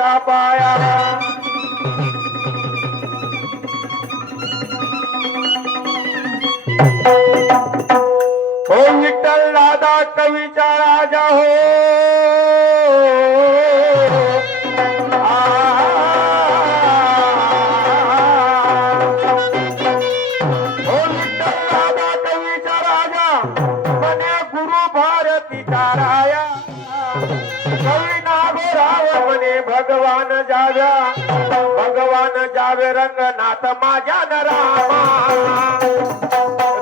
देवाच्या पाया। हो विठ्ठल दादा कवीचा राजा हो। नाथ माझ्या रामा.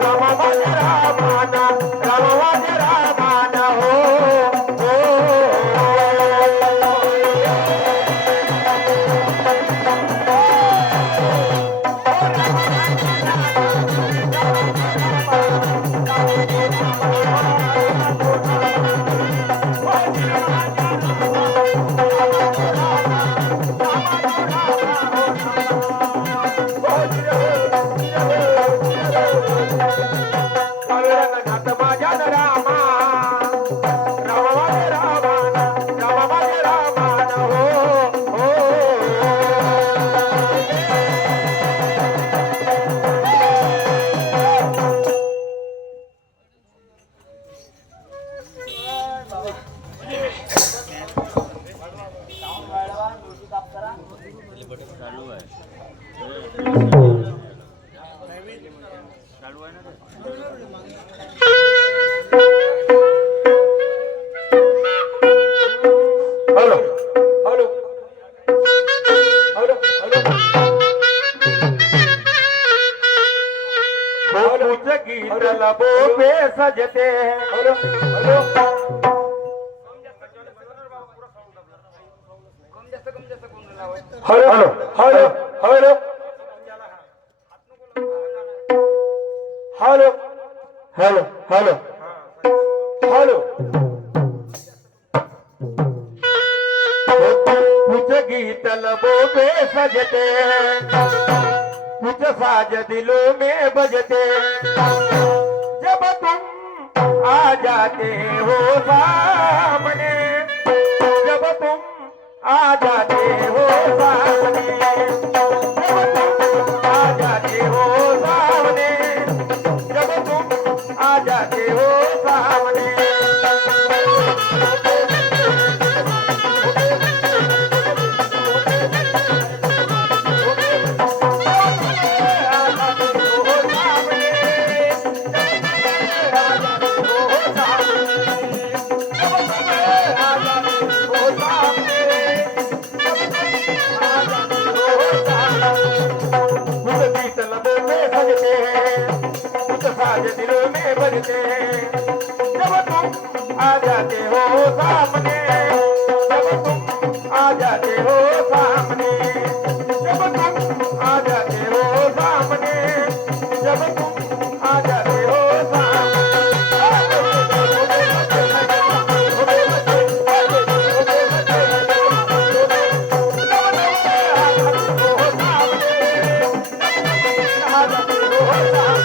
रामा माझ्या रामाना. गीत लबो पे सजते हैं। Oh,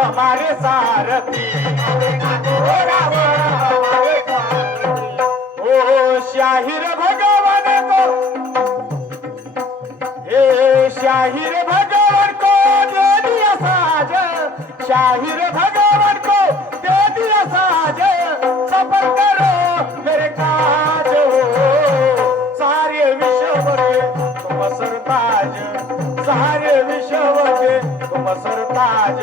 हमारे ओ शाहीर भगवान को हे शाहीर भगवान को दे दिया साज शाहीर तुम सरताज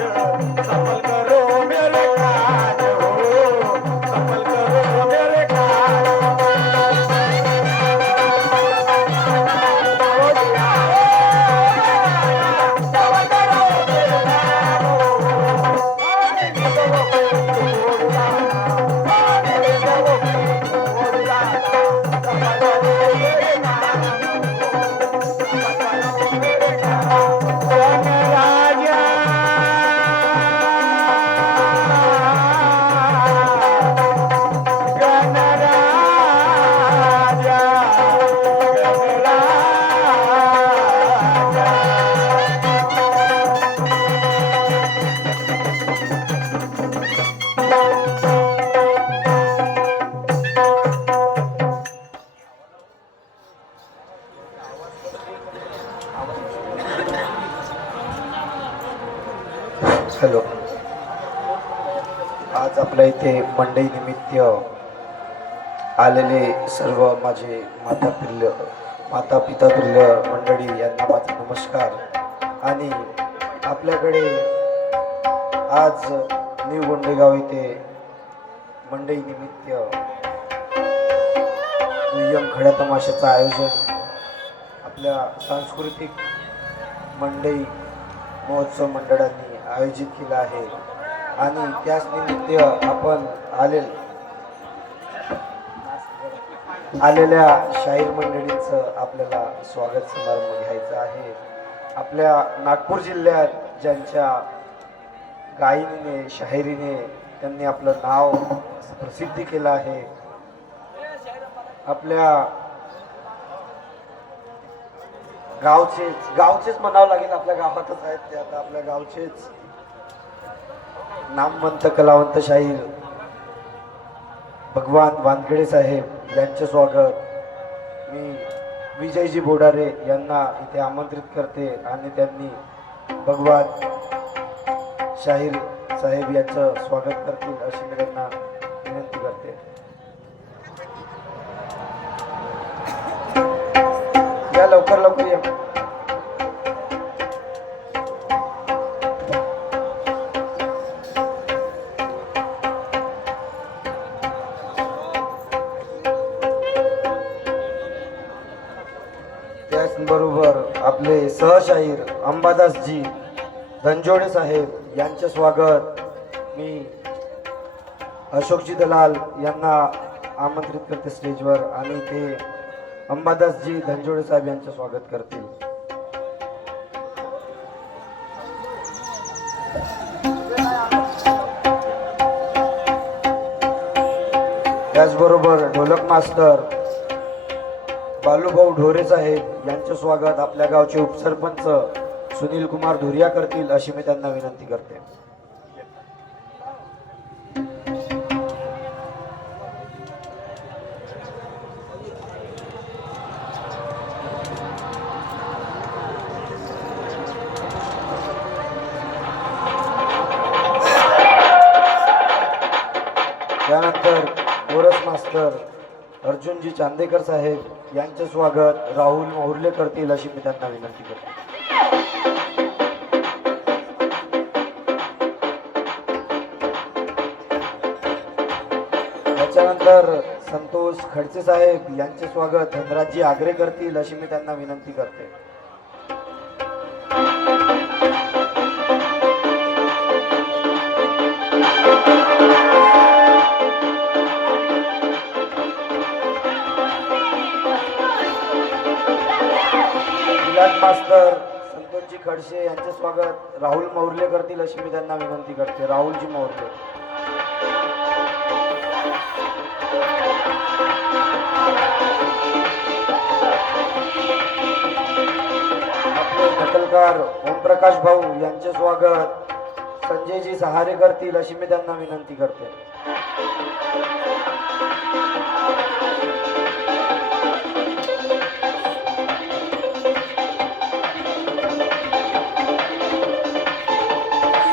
हॅलो आज आपल्या इथे मंडई निमित्त आलेले सर्व माझे माता पिल्ल माता पिता तुल्य मंडळी यांना माझा नमस्कार. आणि आपल्याकडे आज न्यू गोंडेगाव येथे मंडई निमित्त दुय्यम खड्या तमाशाचं आयोजन आपल्या सांस्कृतिक मंडई महोत्सव मंडळांनी आयोजित केला आहे. आणि त्याच निमित्त आपण आले आलेल्या शाहीर मंडळींचं आपल्याला स्वागत समारंभ घ्यायचा आहे. आपल्या नागपूर जिल्ह्यात ज्यांच्या गायनीने शाहिरीने त्यांनी आपलं नाव प्रसिद्धी केलं आहे. आपल्या गावचेच गावचेच म्हणावं लागेल आपल्या गावातच आहेत ते आता आपल्या गावचेच. नामवंत कलावंत शाहीर. भगवान वानखेडे साहेब यांचे स्वागत. मी विजयजी बोडारे यांना इथे आमंत्रित करते आणि त्यांनी भगवान शाहीर साहेब यांचं स्वागत करतील अशी मी त्यांना विनंती करते. या लवकर लवकर या. त्याचबरोबर आपले सहशाहीर अंबादासजी धनजोडे साहेब यांचे स्वागत. मी अशोकजी दलाल यांना आमंत्रित करते स्टेजवर आणि ते अंबादासजी धनजोडे साहेब यांचे स्वागत करतील. त्याचबरोबर ढोलक मास्टर बालूभाऊ ढोरे साहेब यांचे स्वागत आपल्या गावचे उपसरपंच सुनील कुमार धुरिया करतील अशी मी त्यांना विनंती करते. मास्तर अर्जुनजी चांदेकर साहेब यांचे स्वागत राहुल मोहर्ले करतील अशी मी त्यांना विनंती करतो. त्याच्यानंतर संतोष खडसे साहेब यांचे स्वागत धनराजजी आग्रे करतील अशी मी त्यांना विनंती करते. विलास मास्तर संतोषजी खडसे यांचे स्वागत. राहुल मोर्ले करतील अशी मी त्यांना विनंती करते. राहुलजी मौर्य. आपले ओमप्रकाश भाऊ यांचे स्वागत. संजयजी सहारे करतील अशी मी त्यांना विनंती करते.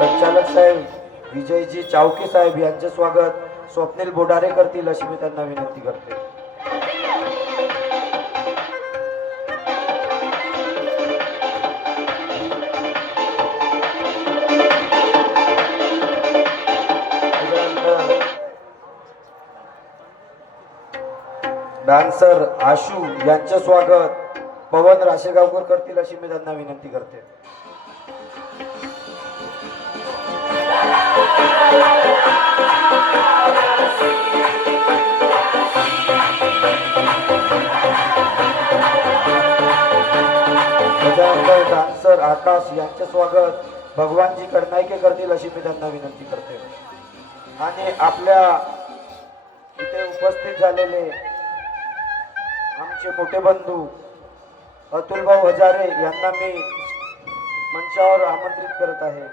संचालक साहेब विजयजी चावके साहेब यांचे स्वागत. स्वप्नील बोडारे करतील अशी मी त्यांना विनंती करते. डान्सर आशू यांचे स्वागत. पवन राशेगावकर करतील अशी मी त्यांना विनंती करते. डान्सर आकाश यांचे स्वागत. भगवानजी कडनायके करतील अशी मी त्यांना विनंती करते आणि आपल्या इथे उपस्थित झालेले आमचे मोठे बंधू अतुलभाऊ हजारे यांना मी मंचावर आमंत्रित करत आहे.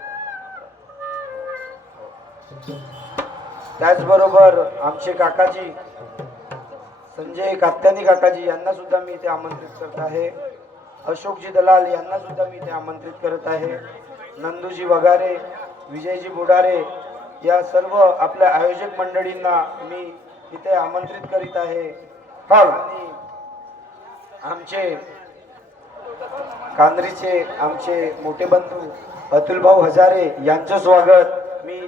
त्याचबरोबर आमचे काकाजी संजय कात्यानी काकाजी यांना सुद्धा मी इथे आमंत्रित करत आहे. अशोकजी दलाल यांना सुद्धा मी इथे आमंत्रित करत आहे. नंदूजी वगारे विजयजी बुडारे या सर्व आपल्या आयोजक मंडळींना मी इथे आमंत्रित करीत आहे. आणि आमचे कांद्रीचे आमचे मोठे बंधू अतुलभाऊ हजारे यांचं स्वागत मी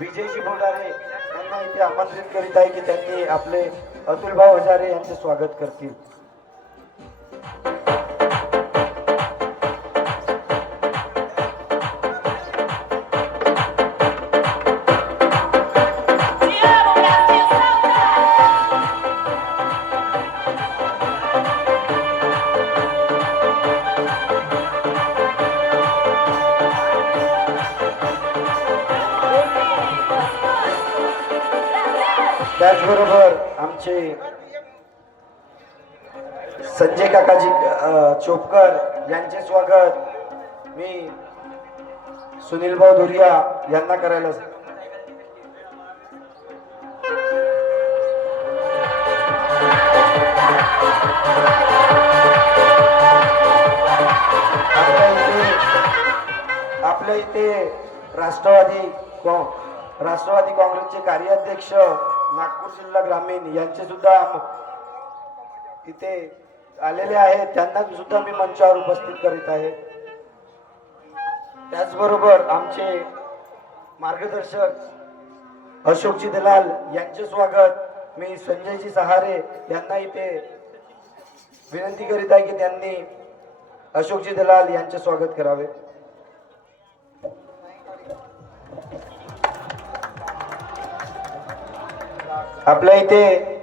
विजयजी बोडारे यांना इथे आमंत्रित करीत आहे की त्यांनी आपले अतुलभाऊ हजारे यांचे स्वागत करतील. अ, यांचे स्वागत. मी सुनील भाऊ धुरिया यांना करायला आपल्या इथे आपल्या इथे राष्ट्रवादी राष्ट्रवादी काँग्रेसचे कार्याध्यक्ष नागपूर जिल्हा ग्रामीण यांचे सुद्धा इथे आलेले आहेत. त्यांना सुद्धा मी मंचावर उपस्थित करीत आहे. त्याचबरोबर आमचे मार्गदर्शक अशोकजी दलाल यांचे स्वागत मी संजयजी सहारे यांना इथे विनंती करीत आहे की त्यांनी अशोकजी दलाल यांचे स्वागत करावे. आपल्या इथे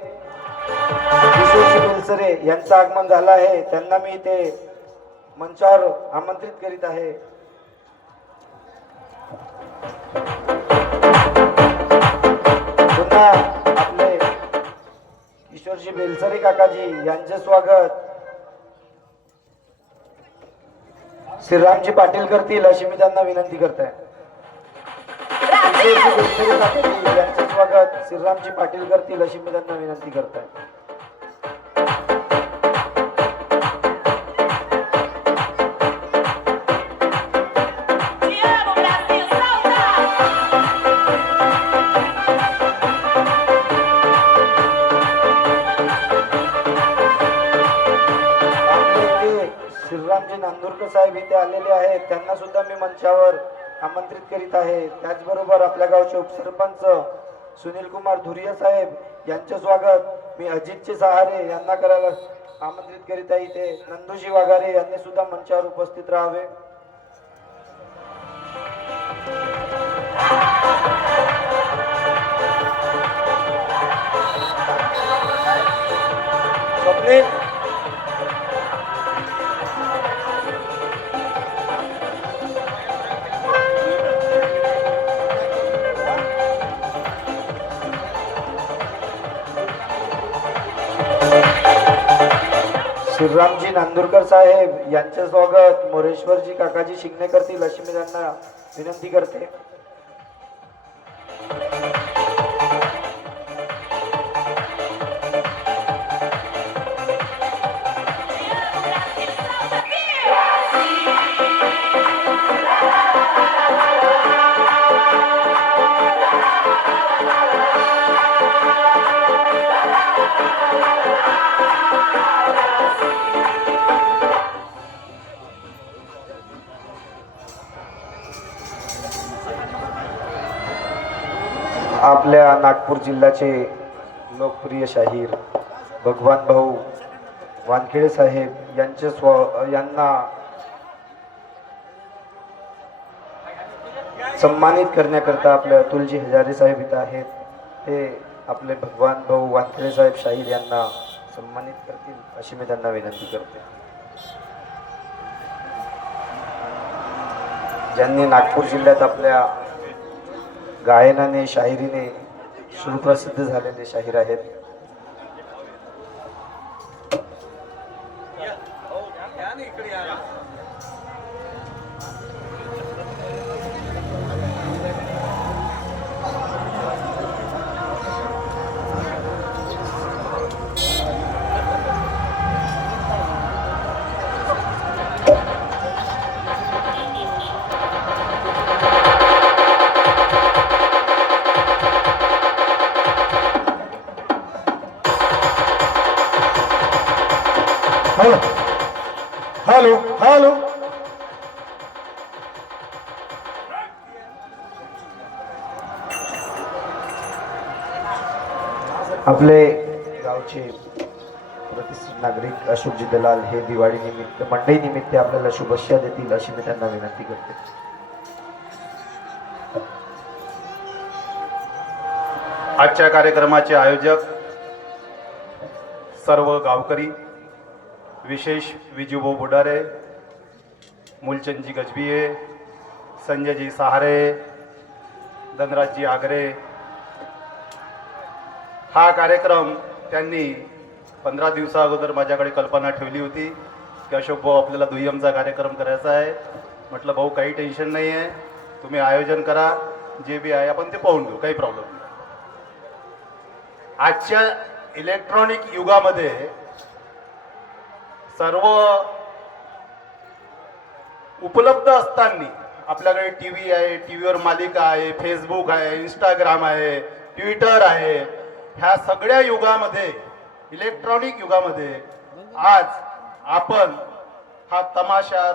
बेलसरे यांचं आगमन झालं आहे. त्यांना मी इथे मंचावर आमंत्रित करीत आहे. पुन्हा आपले किशोरजी बेलसरे काकाजी यांचे स्वागत. श्रीरामजी पाटील करतील अशी मी त्यांना विनंती करत आहे स्वागत. श्रीरामजी पाटील करतील अशी मी त्यांना विनंती करत आहे आमंत्रित करीत आहे. त्याचबरोबर आपल्या गावचे उपसरपंच सुनील कुमार धुरिया साहेब यांचे स्वागत. मी अजितचे सहारे यांना करायला आमंत्रित करीत आहे इथे. नंदूजी वाघारे यांनी सुद्धा मंचावर उपस्थित राहावे. स्वप्नील. श्रीरामजी नांदुरकर साहेब यांचे स्वागत. मोरेश्वरजी काकाजी शिकणे करतील अशी मी त्यांना विनंती करते. नागपूर जिल्ह्याचे लोकप्रिय शाहीर भगवान भाऊ वानखेडे साहेब यांचे स्व यांना सन्मानित करण्याकरता आपल्या अतुलजी हजारे साहेब इथं आहेत. ते आपले भगवान भाऊ वानखेडे साहेब शाहीर यांना सन्मानित करतील अशी मी त्यांना विनंती करते ज्यांनी नागपूर जिल्ह्यात आपल्या गायनाने शाहिरीने सुप्रसिद्ध झालेले शाहीर आहेत आमचे प्रतिष्ठित नागरिक अशोकजी दलाल हे दिवाळी निमित्त मंडई निमित्त आपल्याला शुभेच्छा देतील अशी मी त्यांना विनंती करते. आजच्या कार्यक्रमाचे आयोजक सर्व गावकरी विशेष विजुभो बुडारे मूलचंदजी गजबिये संजयजी सहारे धनराजजी आगरे हा कार्यक्रम त्यांनी पंधरा दिवसा अगोदर माझ्याकडे कल्पना ठेवली होती की अशोक भाऊ आपल्याला दुय्यमचा कार्यक्रम करायचा आहे. म्हटलं भाऊ काही टेन्शन नाही आहे. तुम्ही आयोजन करा. जे बी आहे आपण ते पाहून घेऊ. काही प्रॉब्लेम नाही. आजच्या इलेक्ट्रॉनिक युगामध्ये सर्व उपलब्ध असताना आपल्याकडे टी व्ही आहे टी व्हीवर मालिका आहे फेसबुक आहे इंस्टाग्राम आहे ट्विटर आहे. ह्या सगळ्या युगामध्ये इलेक्ट्रॉनिक युगामध्ये आज आपण हा तमाशा